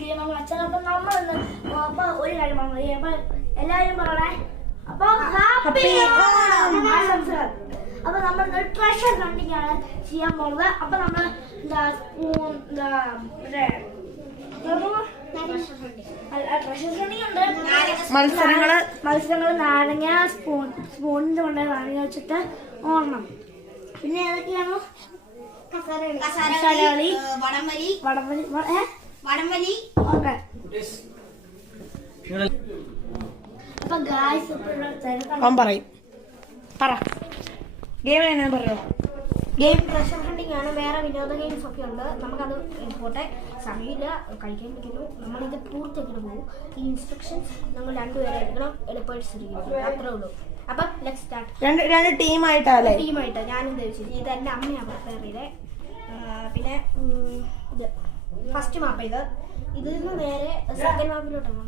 Game അച്ഛൻ. അപ്പൊ നമ്മളിന്ന് അപ്പൊ ഒരു കാര്യം പറഞ്ഞു. അപ്പൊ എല്ലാവരും പറയണേ. അപ്പൊ ഹാപ്പി ആശംസകൾ. അപ്പൊ നമ്മൾ ട്രഷർ ഹണ്ടിങ് ആണ് ചെയ്യാൻ പോകുന്നത്. അപ്പൊ നമ്മൾ മത്സരങ്ങള് നാരങ്ങ സ്പൂണിന്റെ കൊണ്ട് നാരങ്ങ വെച്ചിട്ട് ഓടണം. പിന്നെ ഏതൊക്കെയാണോ? കസാരകളി, വടംവലി. ഓക്കെ. അപ്പൊ ഗായ്സ് പറയും പറ ഗെയിം എങ്ങനെ പറയോ? ഗെയിം ട്രഷർ ഹണ്ടിങ് ആണ്. വേറെ വിനോദ ഗെയിംസ് ഒക്കെ ഉണ്ട്. നമുക്കത് പോട്ടെ, സമയമില്ല, കളിക്കാൻ പറ്റുള്ളൂ. നമ്മളിത് പൂർത്തിയാക്കിട്ട് പോകും. ഈ ഇൻസ്ട്രക്ഷൻസ് നമ്മൾ രണ്ടുപേരെ എടുക്കണം, എളുപ്പമായിട്ട് ശ്രദ്ധിക്കണം, അത്രേ ഉള്ളൂ. അപ്പം ലെറ്റ്സ് സ്റ്റാർട്ട്. രണ്ട് ടീമായിട്ടല്ലേ? ടീമായിട്ട് ഞാനും ധരിച്ചു. ഇത് എൻ്റെ അമ്മയാണ് പ്രിപ്പയർ ചെയ്തേ. പിന്നെ ഇത് ഫസ്റ്റ് മാപ്പ് ഇത്. ഇതിൽ നിന്ന് നേരെ സെക്കൻഡ് മാപ്പിലോട്ടാണ്.